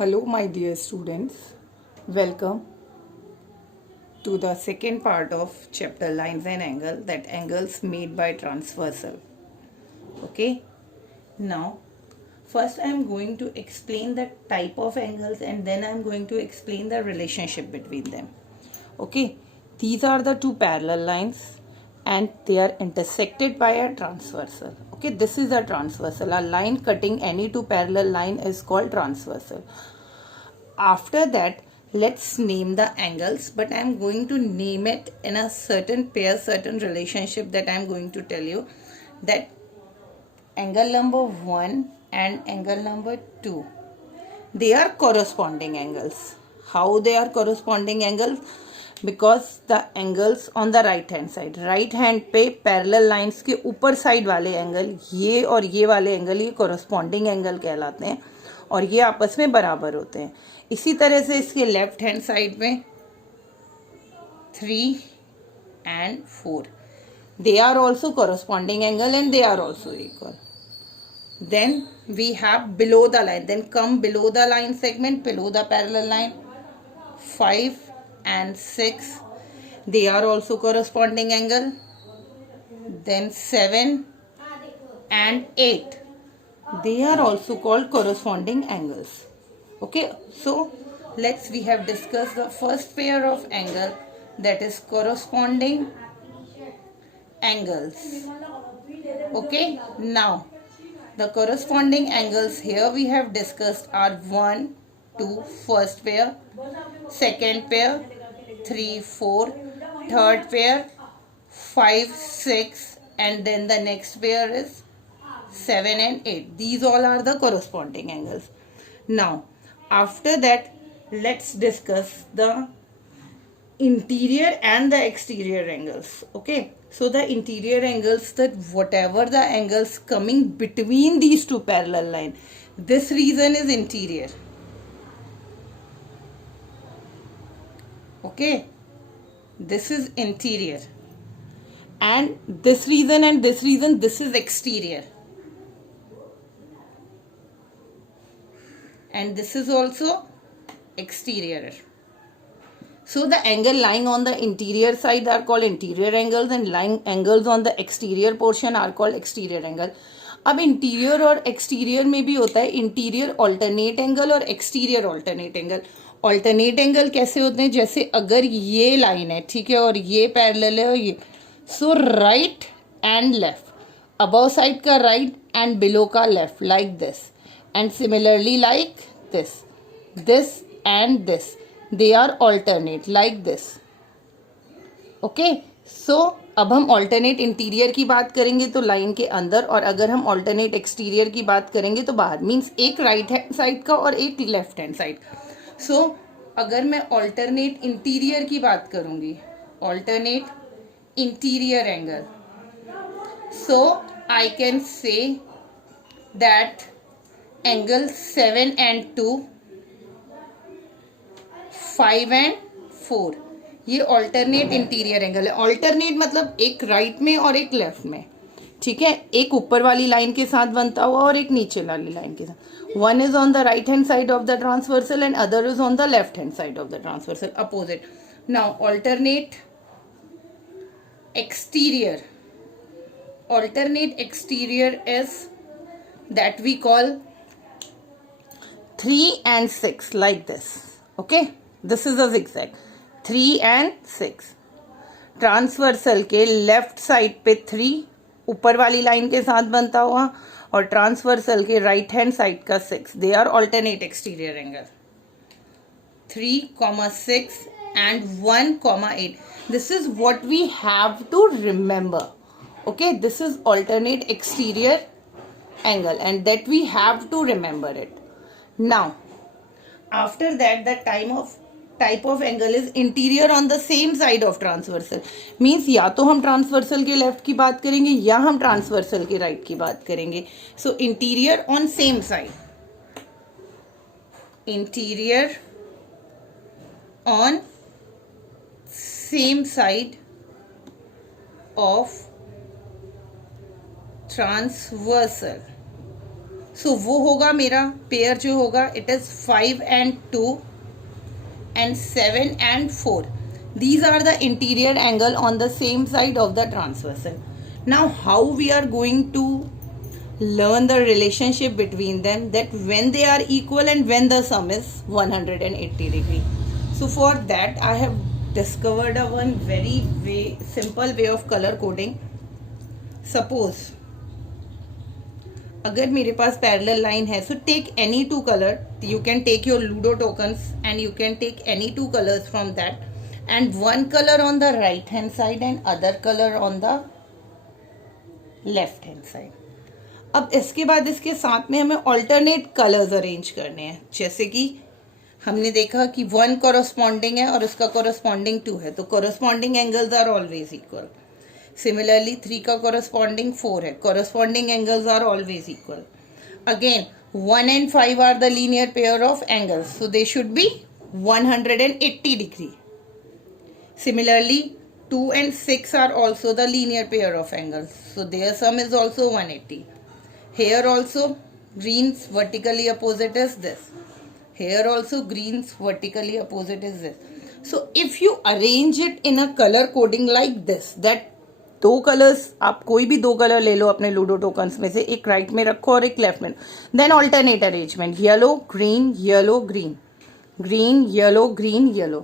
Hello, my dear students. Welcome to the second part of chapter Lines and Angle, that angles made by transversal. Okay, now first I am going to explain the type of angles and then I am going to explain the relationship between them. Okay, these are the two parallel lines and they are intersected by a transversal. Okay, this is a transversal. A line cutting any two parallel line is called transversal. After that, let's name the angles, but I'm going to name it in a certain pair, certain relationship that I'm going to tell you, that angle number 1 and angle number 2, they are corresponding angles. How they are corresponding angles? Because the angles on the right hand side, right hand पे parallel lines के ऊपर side वाले angle, ये और ये वाले angle, ये corresponding angle कहलाते हैं और ये आपस में बराबर होते हैं. इसी तरह से इसके लेफ्ट हैंड साइड में 3 and 4, they are also corresponding angle and they are also equal. Then we have below the line, then come below the line segment, below the parallel line, 5 and 6, they are also corresponding angle. Then 7 and 8, they are also called corresponding angles. Okay, so we have discussed the first pair of angle, that is corresponding angles. Okay, now the corresponding angles here we have discussed are 1, 2, first pair, second pair, 3, 4, third pair, 5, 6, and then the next pair is 7 and 8. These all are the corresponding angles. Now, after that, let's discuss the interior and the exterior angles. Okay, so the interior angles, that whatever the angles coming between these two parallel lines, this region is interior. Okay, this is interior, and this region and this region, this is exterior, and this is also exterior. So the angle lying on the interior side are called interior angles and lying angles on the exterior portion are called exterior angle. अब interior और exterior में भी होता है interior alternate angle और exterior alternate angle. Alternate angle कैसे होते हैं? जैसे अगर ये लाइन है, ठीक है, और ये पैरेलल है और ये, so right and left, above side का राइट एंड बिलो का left, like this, and similarly like this and this, they are alternate like this. Okay, so अब हम alternate इंटीरियर की बात करेंगे तो लाइन के अंदर, और अगर हम alternate एक्सटीरियर की बात करेंगे तो बाहर, मीन्स एक राइट हैंड साइड का और एक लेफ्ट हैंड साइड. सो अगर मैं alternate इंटीरियर की बात करूंगी, alternate interior angle, so I can say that angle 7 and 2, 5 and 4, ये ऑल्टरनेट इंटीरियर एंगल है. ऑल्टरनेट मतलब एक राइट में और एक लेफ्ट में, ठीक है, एक ऊपर वाली लाइन के साथ बनता हुआ और एक नीचे वाली लाइन के साथ. One is on the right hand side of the transversal and other is on the left hand side of the transversal, opposite. Now alternate exterior, alternate exterior is that we call 3 and 6 like this. Okay, this is a zigzag, 3 and 6. Transversal के left side पे 3 ऊपर वाली line के साथ बनता हुआ और transversal के राइट हैंड साइड का 6, they are alternate exterior angle. 3, 6 and 1, 8. This is what we have to remember. Okay, this is alternate exterior angle and that we have to remember it. Now after that, the type of angle is interior on the same side of transversal. Means या तो हम transversal के left की बात करेंगे या हम transversal के right की बात करेंगे. So interior on same side, interior on same side of transversal. सो वो होगा मेरा पेयर जो होगा, it is 5 and 2 and 7 and 4. These are the interior angle on the same side of the transversal. Now how we are going to learn the relationship between them, that when they are equal and when the sum is 180 degree. So for that I have discovered a one very simple way of color coding. Suppose अगर मेरे पास parallel line है, so take any two colour, you can take your Ludo tokens and you can take any two colours from that and one colour on the right hand side and other colour on the left hand side. अब इसके बाद इसके साथ में हमें alternate colours arrange करने हैं. जैसे कि हमने देखा कि 1 कॉरस्पॉन्डिंग है और उसका कॉरस्पॉन्डिंग 2 है, तो corresponding angles are always equal. Similarly 3 का corresponding 4 है, corresponding angles are always equal. Again 1 and 5 are the linear pair of angles, so they should be 180 degree. Similarly 2 and 6 are also the linear pair of angles, so their sum is also 180. Here also green's vertically opposite is this. Here also green's vertically opposite is this. So if you arrange it in a color coding like this, that दो colours, आप कोई भी दो colour ले लो अपने ludo tokens में से, एक राइट में रखो और एक लेफ्ट में, then alternate arrangement, yellow green yellow green, green yellow green yellow.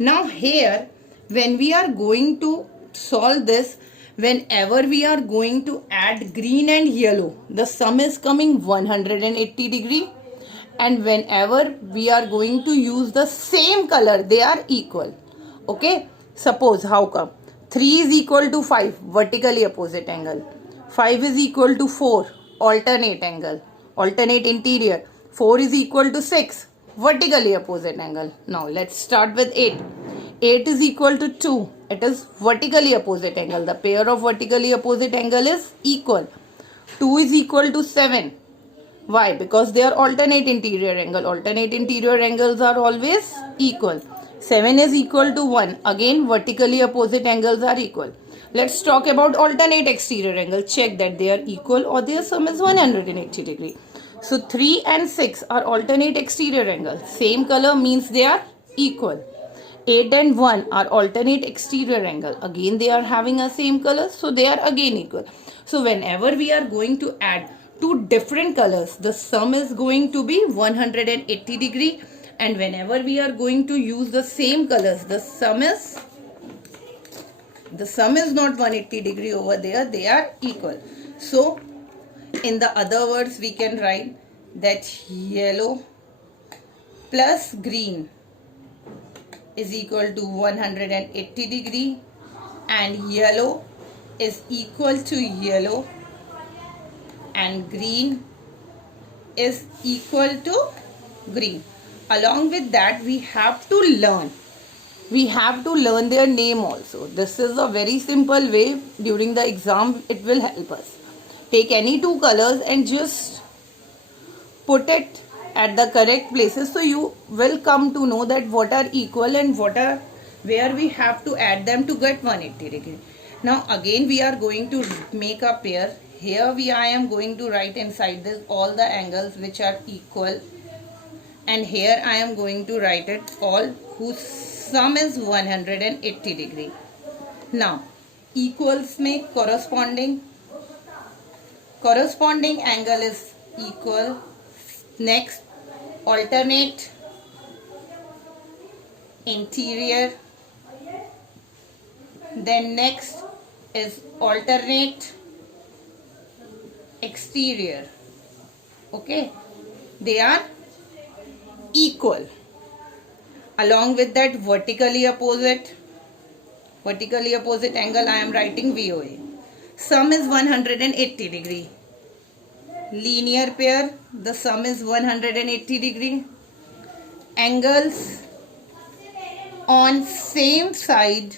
Now here when we are going to solve this, whenever we are going to add green and yellow, the sum is coming 180 degree, and whenever we are going to use the same color, they are equal. Okay, suppose how come 3 is equal to 5, vertically opposite angle. 5 is equal to 4, alternate angle, alternate interior. 4 is equal to 6, vertically opposite angle. Now let's start with 8. 8 is equal to 2, it is vertically opposite angle. The pair of vertically opposite angle is equal. 2 is equal to 7. Why? Because they are alternate interior angle. Alternate interior angles are always equal. 7 is equal to 1. Again vertically opposite angles are equal. Let's talk about alternate exterior angle. Check that they are equal or their sum is 180 degree. So 3 and 6 are alternate exterior angles. Same color means they are equal. 8 and 1 are alternate exterior angle. Again they are having a same color, so they are again equal. So whenever we are going to add two different colors, the sum is going to be 180 degree. And whenever we are going to use the same colors, the sum is not 180 degree over there, they are equal. So in the other words, we can write that yellow plus green is equal to 180 degree, and yellow is equal to yellow, and green is equal to green. Along with that, we have to learn their name also. This is a very simple way. During the exam it will help us. Take any two colors and just put it at the correct places, so you will come to know that what are equal and what are where we have to add them to get 180 degree. Now again we are going to make a pair. Here I am going to write inside this all the angles which are equal, and here I am going to write it all whose sum is 180 degree. Now equals में corresponding angle is equal. Next alternate interior, then next is alternate exterior. Okay, they are equal. Along with that, vertically opposite angle I am writing VOA. Sum is 180 degree. Linear pair, the sum is 180 degree. Angles on same side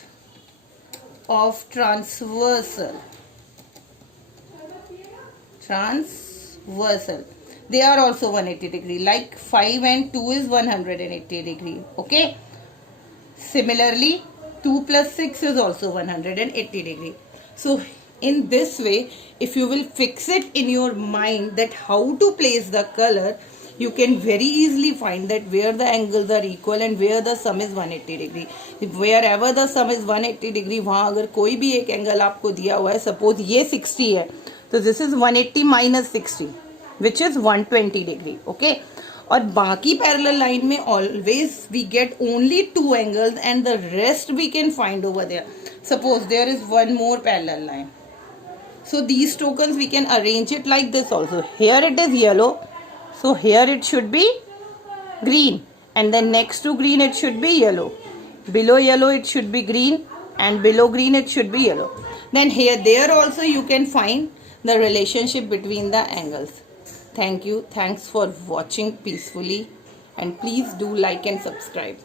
of transversal, they are also 180 degree. Like 5 and 2 is 180 degree. Okay. Similarly 2 plus 6 is also 180 degree. So In this way, if you will fix it in your mind that how to place the color, you can very easily find that where the angles are equal and where the sum is 180 degree. Wherever the sum is 180 degree, वहाँ अगर कोई भी एक angle आपको दिया हुआ है, suppose ये 60 है, तो this is 180 minus 60 which is 120 degree. Okay, और बाकी पैरेलल लाइन में always we get only 2 angles and the rest we can find over there. Suppose there is one more parallel line. So these tokens we can arrange it like this also. Here it is yellow, so here it should be green, and then next to green it should be yellow. Below yellow it should be green, and below green it should be yellow. Then here, there also you can find the relationship between the angles. Thank you. Thanks for watching peacefully, and please do like and subscribe.